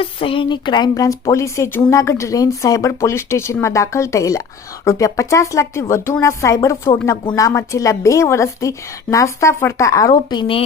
સુરત શહેરની crime branch પોલીસે Junagadh range cyber police સ્ટેશનમાં દાખલ થયેલા ₹50 લાખથી વધુના સાયબર ફ્રોડના ગુનામાં છેલ્લા 2 વર્ષથી નાસ્તા ફરતા આરોપીને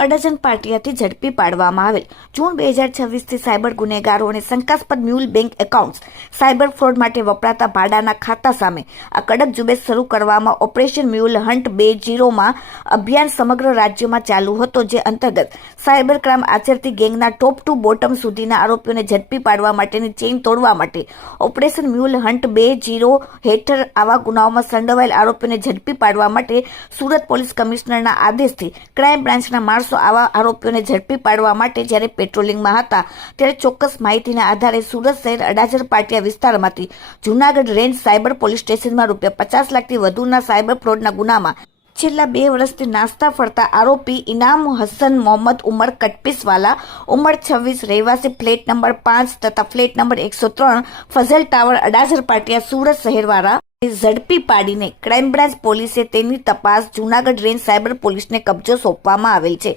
અડજન પાટિયાથી ઝડપી પાડવામાં આવેલ. જૂન 2026થી સાયબર ગુનેગારો અને શંકાસ્પદ mule bank accounts cyber fraud માટે વપરાતા ભાડાના ખાતા સામે આ કડક ઝુંબેશ શરૂ કરવામાં ઓપરેશન મ્યુલ હન્ટ 2.0માં અભિયાન સમગ્ર રાજ્યમાં ચાલુ હતો, જે અંતર્ગત સાયબર ક્રાઇમ આચરતી ગેંગના ટોપ ટુ બોટમ સુધીના આરોપીઓને ઝડપી પાડવા માટેની ચેઇન તોડવા માટે ઓપરેશન મ્યુલ હન્ટ 2.0 હેઠળ આવા ગુનાઓમાં સંડોવાયેલ આરોપીઓને ઝડપી પાડવા માટે સુરત પોલીસ કમિશનરના આદેશથી ક્રાઇમ બ્રાન્ચના માણસો આવા આરોપીઓને ઝડપી પાડવા માટે જ્યારે પેટ્રોલિંગમાં હતા ત્યારે ચોક્કસ માહિતીના આધારે સુરત શહેર અડાજણ પાટિયા વિસ્તારમાંથી જૂનાગઢ રેન્જ સાયબર પોલીસ સ્ટેશનમાં ₹50 લાખથી વધુના સાયબર ફ્રોડના ગુનામાં છેલ્લા 2 વર્ષથી નાસ્તા ફરતા આરોપી ઇનામ હસન મોહમ્મદ ઉમર કટપીસવાલા ઉંમર 26 રહેવાસી ફ્લેટ નંબર 5 તથા flat number 103 Fazal tower Adajan Patiya Surat શહેરવાળા ઝડપી પાડીને ક્રાઇમ બ્રાન્ચ પોલીસે તેની તપાસ જૂનાગઢ રેન્જ સાયબર પોલીસને કબજો સોંપવામાં આવેલ છે.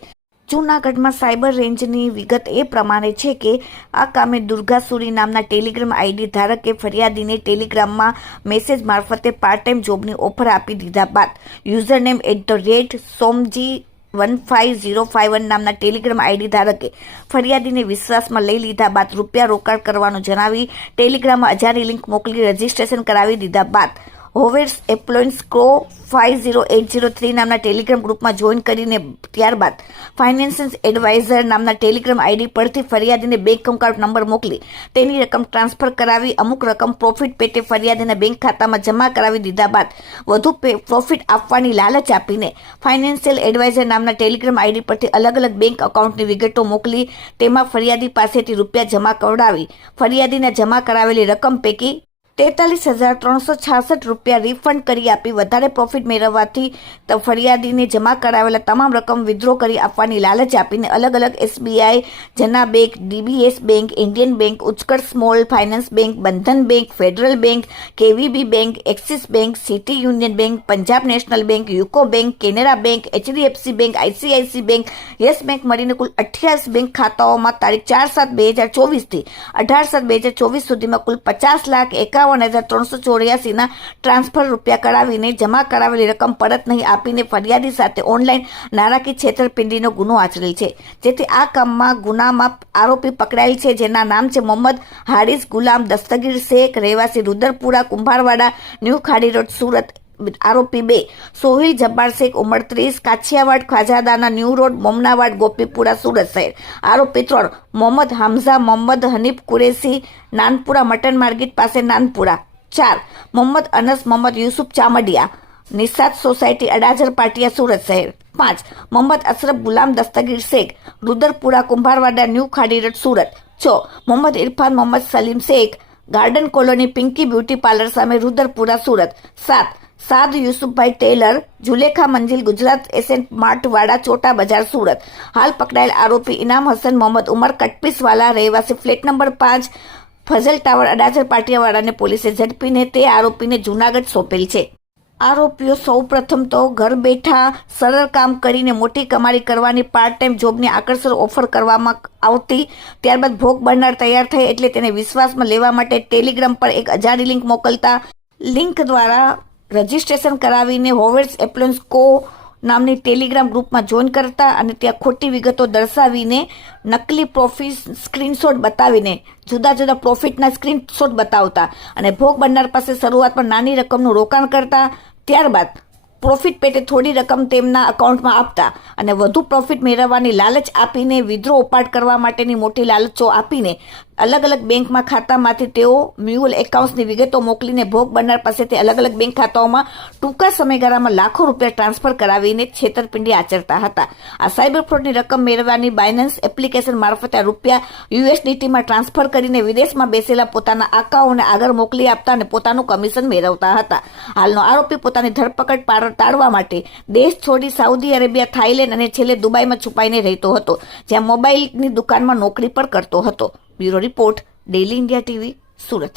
જૂનાગઢમાં સાયબર રેન્જની વિગત એ પ્રમાણે છે કે આ કામે દુર્ગાસુરી નામના ટેલિગ્રામ આઈડી ધારકે ફરિયાદીને ટેલિગ્રામમાં મેસેજ મારફતે પાર્ટ ટાઈમ જોબની ઓફર આપી દીધા બાદ યુઝરનેમ @somji15051 નામના ટેલિગ્રામ આઈડી ધારકે ફરિયાદીને વિશ્વાસમાં લઈ લીધા બાદ રૂપિયા રોકાણ કરવાનું જણાવી ટેલિગ્રામમાં અજાણી લિંક મોકલી રજીસ્ટ્રેશન કરાવી દીધા બાદ હોવેર્સ એપ્લોયન્સ ક્રો 50803 નામના ટેલિગ્રામ ગ્રુપમાં જોઈન કરીને ત્યારબાદ ફાઇનાન્સિયલ એડવાઇઝર નામના ટેલિગ્રામ આઈડી પરથી ફરિયાદીને બેંક એકાઉન્ટ નંબર મોકલી તેની રકમ ટ્રાન્સફર કરાવી અમુક રકમ પ્રોફિટ પેટે ફરિયાદીના બેંક ખાતામાં જમા કરાવી દીધા બાદ વધુ પ્રોફિટ આપવાની લાલચ આપીને ફાઇનાન્સિયલ એડવાઇઝર નામના ટેલિગ્રામ આઈડી પરથી અલગ અલગ બેંક એકાઉન્ટની વિગતો મોકલી તેમાં ફરિયાદી પાસેથી રૂપિયા જમા કરાવી ફરિયાદીને જમા કરાવેલી રકમ પૈકી ₹43,366 રિફંડ કરી આપી વધારે પ્રોફિટ મેળવવાથી ફરિયાદીને જમા કરાવેલા તમામ રકમ વિથડ્રો કરી આપવાની લાલચ આપીને અલગ અલગ SBI, Jana Bank, DBS Bank, Indian Bank, Utkarsh Small Finance Bank, Bandhan Bank, Federal Bank, KVB Bank, Axis Bank, City Union Bank, Punjab National Bank, UCO Bank, Canara Bank, HDFC Bank, ICICI Bank, Yes Bank મળીને કુલ 28 bank ખાતાઓમાં તારીખ 4/7/2024થી 18/7/2024 સુધીમાં કુલ ₹50,51,384 ના transfer રૂપિયા કરાવીને જમા કરાવેલી રકમ પરત નહીં આપીને ફરિયાદી સાથે ઓનલાઈન નાણાકીય છેતરપિંડીનો ગુનો આચરેલ છે, જેથી આ કામમાં ગુનામાં આરોપી પકડાયેલ છે, જેના નામ છે મોહમ્મદ હારિસ ગુલામ દસ્તગીર શેખ રહેવાસી રુદરપુરા કુંભારવાડા ન્યૂ ખાડી રોડ સુરત. આરોપી 2 સોહિલ જબ્બાર શેખ ઉંમર 30 કાછિયાવાડ ખ્વાજાદાના ન્યૂ રોડ મોમનાવાડ ગોપીપુરા સુરત શહેર. આરોપી 3 મોહમ્મદ હમઝા મોહમ્મદ હનીફ કુરેશી નાનપુરા મટન માર્કેટ પાસે નાનપુરા. 4 મોહમ્મદ અનસ મોહમ્મદ યુસુફ ચામડિયા નિસાત સોસાયટી અડાજણ પાટિયા સુરત શહેર. 5 Mohammad Ashraf Ghulam Dastagir Shaikh Rudarpura Kumbharwada new Khadi road Surat. 6 Mohammad Irfan Mohammad Salim Shaikh garden colony Pinky beauty parlour સામે રુદરપુરા સુરત. 7 સાદ યુસુફભાઈ ટેલર જુલેખા મંજિલ ગુજરાત એસેન્ટ માર્ટવાડા ચોટા બજાર સુરત. હાલ પકડાયેલ આરોપી ઇનામ હસન મોહમ્મદ ઉમર કટપીસવાલા રહેવાસી flat number 5 Fazal tower Adajan પાટિયાવાડાને પોલીસે ઝડપીને તે આરોપીને જૂનાગઢ સોંપેલ છે. આરોપીઓ સૌ પ્રથમ તો ઘર બેઠા સરળ કામ કરીને મોટી કમાણી કરવાની પાર્ટ ટાઈમ જોબની આકર્ષક ઓફર કરવામાં આવતી, ત્યારબાદ ભોગ બનનાર તૈયાર થાય એટલે તેને વિશ્વાસમાં લેવા માટે ટેલિગ્રામ પર એક અજાણી લિંક મોકલતા લિંક દ્વારા રજીસ્ટ્રેશન કરાવીને હોવેર્સ એપ્લોયન્સ કો નામની ટેલિગ્રામ ગ્રુપમાં જોઈન કરતા અને ત્યાં ખોટી વિગતો દર્શાવીને નકલી પ્રોફિટ સ્ક્રીનશોટ બતાવીને જુદા જુદા પ્રોફિટના સ્ક્રીનશોટ બતાવતા અને ભોગ બનનાર પાસે શરૂઆતમાં નાની રકમનું રોકાણ કરતા, ત્યારબાદ પ્રોફિટ પેટે થોડી રકમ તેમના અકાઉન્ટમાં આપતા અને વધુ પ્રોફિટ મેળવવાની લાલચ આપીને વિથડ્રો ઉપાડ કરવા માટેની મોટી લાલચો આપીને અલગ અલગ બેંકમાં ખાતામાંથી તેઓ મ્યુઅલ એકાઉન્ટ્સની વિગતો મોકલીને ભોગ બનનાર પાસેથી અલગ અલગ બેંક ખાતાઓમાં ટૂંકા સમયગાળામાં લાખો રૂપિયા ટ્રાન્સફર કરાવીને છેતરપિંડી આચરતા હતા. આ સાયબર ફ્રોડની રકમ મેળવવાની બાયનાન્સ એપ્લિકેશન મારફતે રૂપિયા USDTમાં ટ્રાન્સફર કરીને વિદેશમાં બેસેલા પોતાના આકાઓને આગળ મોકલી આપતા અને પોતાનું કમિશન મેળવતા હતા. હાલનો આરોપી પોતાની ધરપકડ ટાળવા માટે દેશ છોડી સાઉદી અરેબિયા, થાઈલેન્ડ અને છેલ્લે દુબઈમાં છુપાઈને રહેતો હતો, જ્યાં મોબાઈલની દુકાનમાં નોકરી પણ કરતો હતો. Bureau report, daily India TV, Surat.